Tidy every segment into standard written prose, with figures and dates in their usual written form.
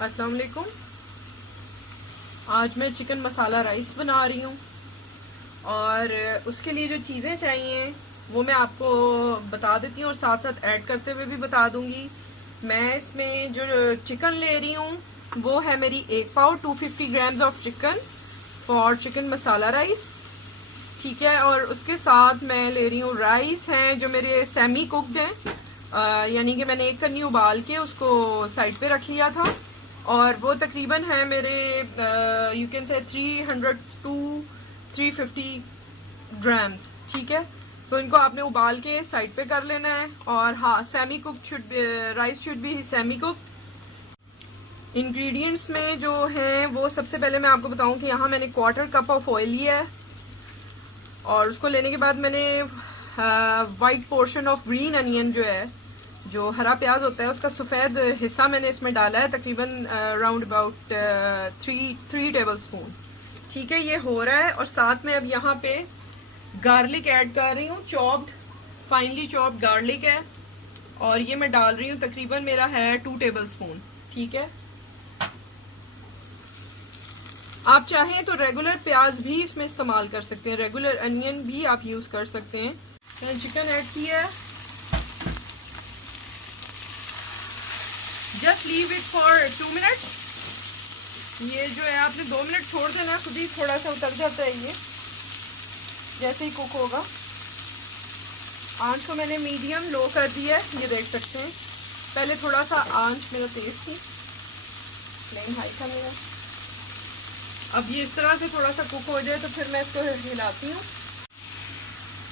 अस्सलाम वालेकुम। आज मैं चिकन मसाला राइस बना रही हूँ और उसके लिए जो चीज़ें चाहिए वो मैं आपको बता देती हूँ और साथ साथ ऐड करते हुए भी बता दूँगी। मैं इसमें जो चिकन ले रही हूँ वो है मेरी 1 पाव 250 grams of chicken for chicken masala rice. ठीक है, और उसके साथ मैं ले रही हूँ राइस हैं जो मेरे सेमी कुक्ड हैं, यानी कि मैंने एक कन्नी उबाल के उसको साइड पे रख लिया था और वो तकरीबन है मेरे यू कैन से 300 टू 350 ग्राम्स। ठीक है, तो इनको आपने उबाल के साइड पे कर लेना है। और हाँ, semi cooked should rice should be semi cooked. Ingredients में जो हैं वो सबसे पहले मैं आपको बताऊं कि यहाँ मैंने 1/4 कप ऑफ ऑयल लिया है और उसको लेने के बाद मैंने white portion of green onion जो है, जो हरा प्याज होता है, उसका सफ़ेद हिस्सा मैंने इसमें डाला है, तकरीबन राउंड अबाउट 3 टेबल स्पून। ठीक है, ये हो रहा है। और साथ में अब यहाँ पे गार्लिक ऐड कर रही हूँ, चॉप्ड फाइनली चॉप्ड गार्लिक है और ये मैं डाल रही हूँ, तकरीबन मेरा है 2 टेबल स्पून। ठीक है, आप चाहें तो रेगुलर प्याज भी इसमें इस्तेमाल कर सकते हैं, रेगुलर अनियन भी आप यूज कर सकते हैं। मैंने चिकन ऐड किया है, just leave it for 2 minute. ये जो है आपने 2 मिनट छोड़ देना, खुद ही थोड़ा सा उतर जाता है ये जैसे ही कुक होगा। आंच को मैंने मीडियम लो कर दिया है, ये देख सकते हैं। पहले थोड़ा सा आंच मेरा तेज थी, फ्लेम हाई था मेरा। अब ये इस तरह से थोड़ा सा कुक हो जाए तो फिर मैं इसको हिलाती हूँ।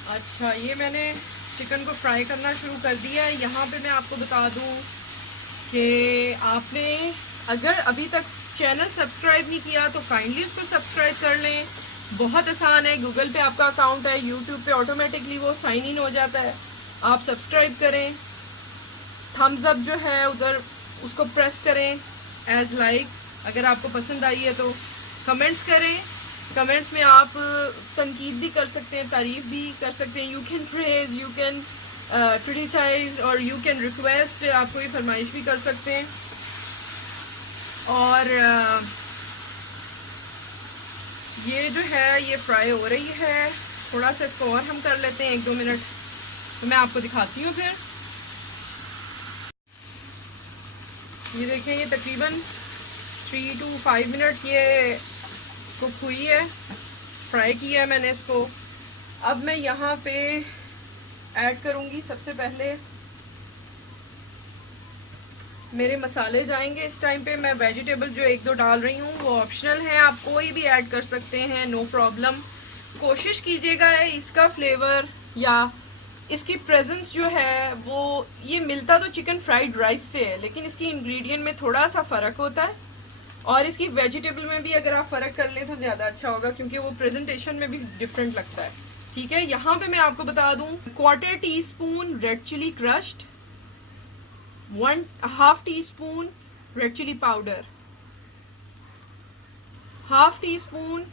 अच्छा, ये मैंने चिकन को फ्राई करना शुरू कर दिया है। यहाँ पे मैं आपको बता दूँ कि आपने अगर अभी तक चैनल सब्सक्राइब नहीं किया तो काइंडली उसको सब्सक्राइब कर लें। बहुत आसान है, गूगल पे आपका अकाउंट है, यूट्यूब पे ऑटोमेटिकली वो साइन इन हो जाता है। आप सब्सक्राइब करें, थम्स अप जो है उधर उसको प्रेस करें एज लाइक, अगर आपको पसंद आई है तो कमेंट्स करें। कमेंट्स में आप तनकीद भी कर सकते हैं, तारीफ भी कर सकते हैं। You can praise, you can criticise और यू कैन रिक्वेस्ट, आप कोई फरमाइश भी कर सकते हैं। और ये जो है ये फ्राई हो रही है, थोड़ा सा इसको और हम कर लेते हैं 1-2 मिनट, तो मैं आपको दिखाती हूँ फिर। ये देखें, ये तकरीबन 3 to 5 मिनट ये कुक हुई है, फ्राई किया है मैंने इसको। अब मैं यहाँ पे ऐड करूँगी, सबसे पहले मेरे मसाले जाएंगे। इस टाइम पे मैं वेजिटेबल जो 1-2 डाल रही हूँ वो ऑप्शनल है, आप कोई भी ऐड कर सकते हैं, नो प्रॉब्लम। कोशिश कीजिएगा इसका फ्लेवर या इसकी प्रेजेंस जो है वो, ये मिलता तो चिकन फ्राइड राइस से है लेकिन इसकी इंग्रेडिएंट में थोड़ा सा फ़र्क होता है और इसकी वेजिटेबल में भी अगर आप फ़र्क कर लें तो ज़्यादा अच्छा होगा क्योंकि वो प्रेजेंटेशन में भी डिफरेंट लगता है। ठीक है, यहाँ पे मैं आपको बता दूं, 1/4 teaspoon red chilli crushed, 1/2 teaspoon red chilli powder, 1/2 teaspoon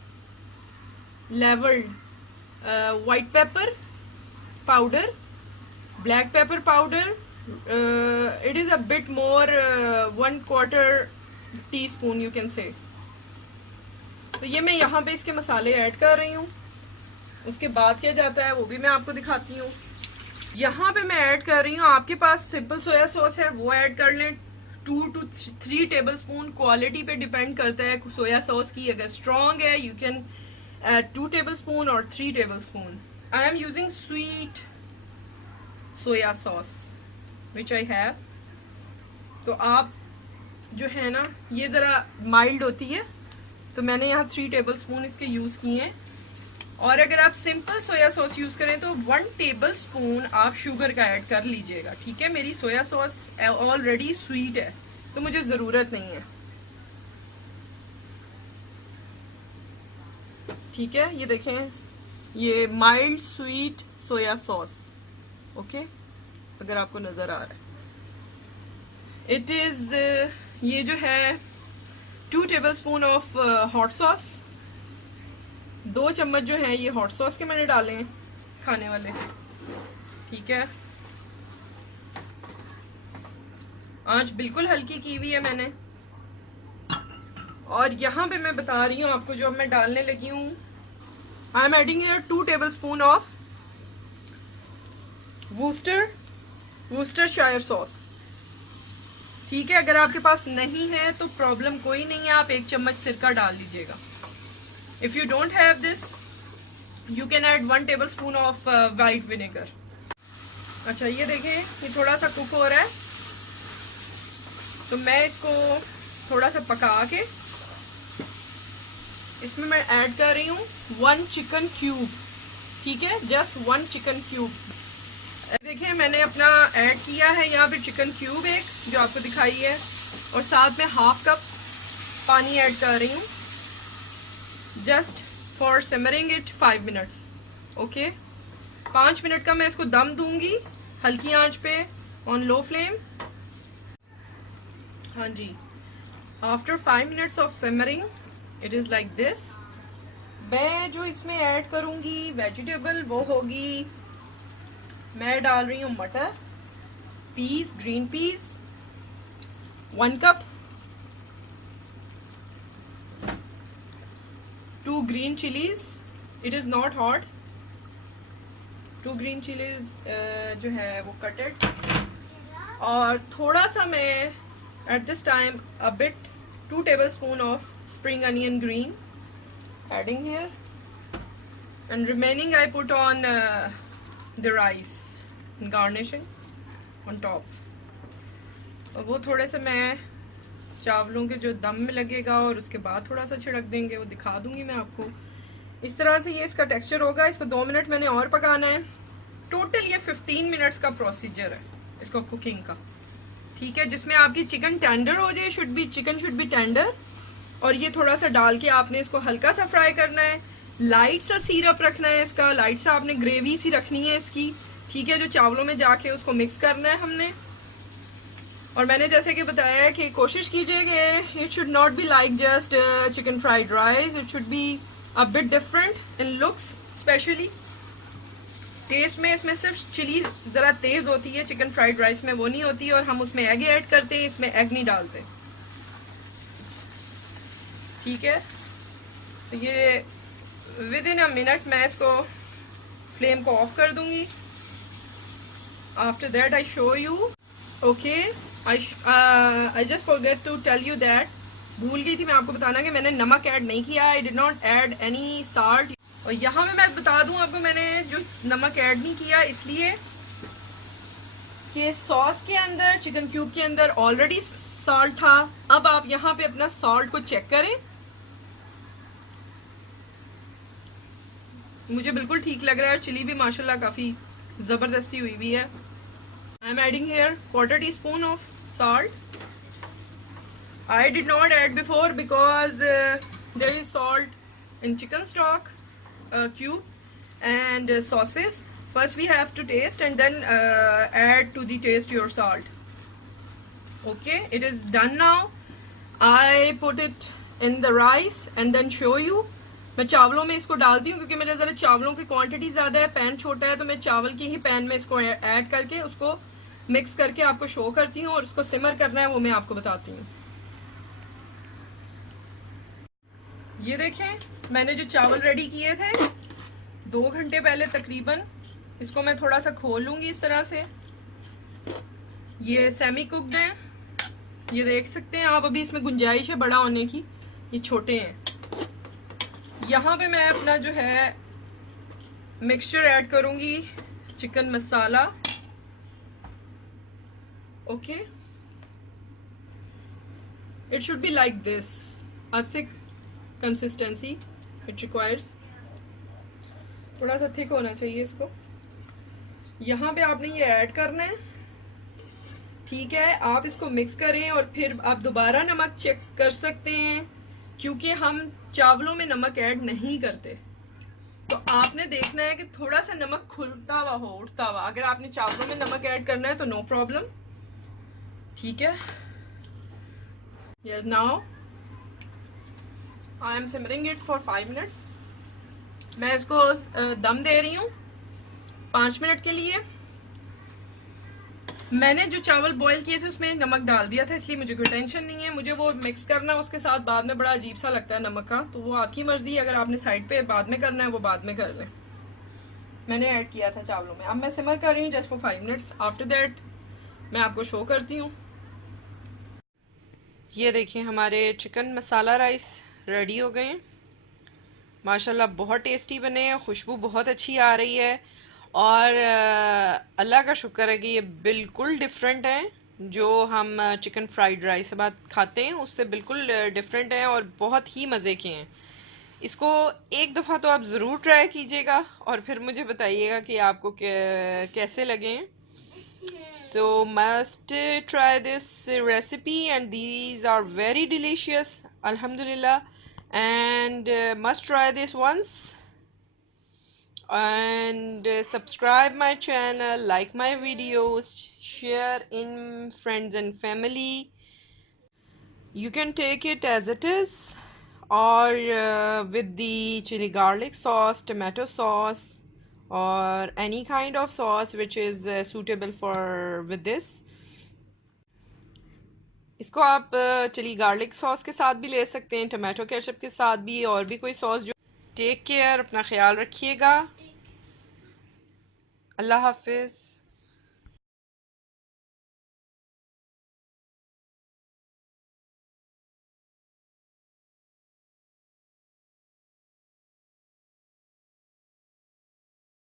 levelled white pepper powder, black pepper powder, it is a bit more, 1/4 teaspoon you can say. तो ये मैं यहाँ पे इसके मसाले ऐड कर रही हूँ। उसके बाद क्या जाता है वो भी मैं आपको दिखाती हूँ। यहाँ पे मैं ऐड कर रही हूँ, आपके पास सिंपल सोया सॉस है वो ऐड कर लें, 2 to 3 टेबल स्पून। क्वालिटी पे डिपेंड करता है सोया सॉस की, अगर स्ट्रॉन्ग है you can add 2 table spoon और 3 table spoon. I am using sweet soya sauce which I have. तो आप जो है ना ये ज़रा माइल्ड होती है, तो मैंने यहाँ 3 टेबल स्पून इसके यूज़ किए हैं। और अगर आप सिंपल सोया सॉस यूज़ करें तो 1 टेबल स्पून आप शुगर का ऐड कर लीजिएगा। ठीक है, मेरी सोया सॉस ऑलरेडी स्वीट है तो मुझे ज़रूरत नहीं है। ठीक है, ये देखें, ये mild sweet soya sauce, okay, अगर आपको नज़र आ रहा है। इट इज़ ये जो है 2 table spoon of hot sauce, 2 चम्मच जो है ये हॉट सॉस के मैंने डाले हैं खाने वाले। ठीक है, आंच बिल्कुल हल्की की हुई है मैंने। और यहाँ पे मैं बता रही हूँ आपको, जो अब मैं डालने लगी हूँ, आई am adding here 2 tablespoon of Worcestershire sauce. ठीक है, अगर आपके पास नहीं है तो प्रॉब्लम कोई नहीं है, आप 1 चम्मच सिरका डाल लीजिएगा। If you don't have this you can add 1 tablespoon of white vinegar. अच्छा, ये देखें, ये थोड़ा सा कुक हो रहा है, तो मैं इसको थोड़ा सा पका के इसमें मैं ऐड कर रही हूँ 1 चिकन क्यूब। ठीक है, जस्ट 1 चिकन क्यूब। देखिए, मैंने अपना ऐड किया है यहाँ पे चिकन क्यूब एक, जो आपको दिखाई है, और साथ में ½ कप पानी ऐड कर रही हूँ, just for simmering it 5 minutes. Okay, 5 minute का मैं इसको दम दूंगी हल्की आंच पे, ऑन लो फ्लेम। हाँ जी, after 5 minutes of simmering it is like this. मैं जो इसमें ऐड करूँगी वेजिटेबल, वो होगी, मैं डाल रही हूँ मटर, peas, green peas 1 cup, 2 green chillies, it is not hot, 2 green chillies जो है वो कटेड, और थोड़ा सा मैं at this time a bit 2 tablespoon of spring onion green adding here, and remaining I put on the rice and garnishing on top। और वो थोड़े से मैं चावलों के जो दम में लगेगा और उसके बाद थोड़ा सा छिड़क देंगे, वो दिखा दूंगी मैं आपको। इस तरह से ये इसका टेक्सचर होगा। इसको 2 मिनट मैंने और पकाना है। टोटल ये 15 मिनट्स का प्रोसीजर है इसको कुकिंग का। ठीक है, जिसमें आपकी चिकन टेंडर हो जाए, चिकन शुड बी टेंडर, और ये थोड़ा सा डाल के आपने इसको हल्का सा फ्राई करना है। लाइट सा सीरप रखना है इसका, लाइट सा आपने ग्रेवी सी रखनी है इसकी। ठीक है, जो चावलों में जाके उसको मिक्स करना है हमने। और मैंने जैसे कि बताया है कि कोशिश कीजिए कि it should not be like just chicken fried rice, it should be a bit different in looks, specially taste में। इसमें सिर्फ चिली ज़रा तेज़ होती है, चिकन फ्राइड राइस में वो नहीं होती, और हम उसमें एग ऐड करते हैं, इसमें एग नहीं डालते। ठीक है, तो ये विद इन अ मिनट मैं इसको फ्लेम को ऑफ कर दूंगी। After that I show you. Okay, I just forget to tell you that, भूल गई थी मैं आपको बताना कि मैंने नमक ऐड नहीं किया। I did not add any salt. और यहाँ पे मैं बता दूं आपको, मैंने जो नमक ऐड नहीं किया इसलिए कि सॉस के अंदर, चिकन क्यूब के अंदर ऑलरेडी सॉल्ट था। अब आप यहाँ पे अपना सॉल्ट को चेक करें। मुझे बिल्कुल ठीक लग रहा है, चिली भी माशाल्लाह काफ़ी ज़बरदस्ती हुई हुई है। I am adding here 1/4 teaspoon of salt. I did not add before because there is salt in chicken stock cube and sauces. First we have to taste and then add to the taste your salt. Okay, it is done now. I put it in the rice and then show you. मैं चावलों में इसको डालती हूँ क्योंकि मेरे ज़रा चावलों की क्वांटिटी ज़्यादा है, पैन छोटा है, तो मैं चावल की ही पैन में इसको ऐड करके उसको मिक्स करके आपको शो करती हूँ, और उसको सिमर करना है वो मैं आपको बताती हूँ। ये देखें, मैंने जो चावल रेडी किए थे 2 घंटे पहले तकरीबन, इसको मैं थोड़ा सा खोल लूँगी इस तरह से। ये सेमी कुक्ड हैं, ये देख सकते हैं आप। अभी इसमें गुंजाइश है बड़ा होने की, ये छोटे हैं। यहाँ पे मैं अपना जो है मिक्सचर ऐड करूँगी, chicken masala. Okay, it should be like this, a thick consistency it requires. थोड़ा सा थिक होना चाहिए इसको। यहाँ पे आपने ये ऐड करना है। ठीक है, आप इसको मिक्स करें और फिर आप दोबारा नमक चेक कर सकते हैं, क्योंकि हम चावलों में नमक ऐड नहीं करते। तो आपने देखना है कि थोड़ा सा नमक खुलता हुआ हो, उठता हुआ। अगर आपने चावलों में नमक ऐड करना है तो नो प्रॉब्लम। ठीक है, yes, now I am simmering it for 5 minutes. मैं इसको दम दे रही हूँ 5 मिनट के लिए। मैंने जो चावल बॉईल किए थे उसमें नमक डाल दिया था, इसलिए मुझे कोई टेंशन नहीं है। मुझे वो मिक्स करना उसके साथ बाद में बड़ा अजीब सा लगता है नमक का, तो वो आपकी मर्जी है। अगर आपने साइड पे बाद में करना है वो बाद में कर लें। मैंने ऐड किया था चावलों में। अब मैं सिमर कर रही हूँ just for 5 minutes. After that मैं आपको शो करती हूँ। ये देखिए हमारे चिकन मसाला राइस रेडी हो गए हैं। माशाल्लाह बहुत टेस्टी बने हैं, खुशबू बहुत अच्छी आ रही है। और अल्लाह का शुक्र है कि ये बिल्कुल डिफरेंट है। जो हम चिकन फ्राइड राइस के बाद खाते हैं उससे बिल्कुल डिफरेंट है और बहुत ही मज़े के हैं। इसको एक दफ़ा तो आप ज़रूर ट्राई कीजिएगा और फिर मुझे बताइएगा कि आपको कैसे लगे। तो must try this recipe and these are very delicious अल्हम्दुलिल्लाह and must try this once and subscribe my channel, like my videos, share in friends and family. You can take it as it is or with the chili garlic sauce, tomato sauce or any kind of sauce which is suitable for with this. इसको आप chilli garlic sauce के साथ भी ले सकते हैं, tomato ketchup के साथ भी, और भी कोई सॉस जो। टेक केयर, अपना ख्याल रखिएगा। अल्लाह हाफिज़।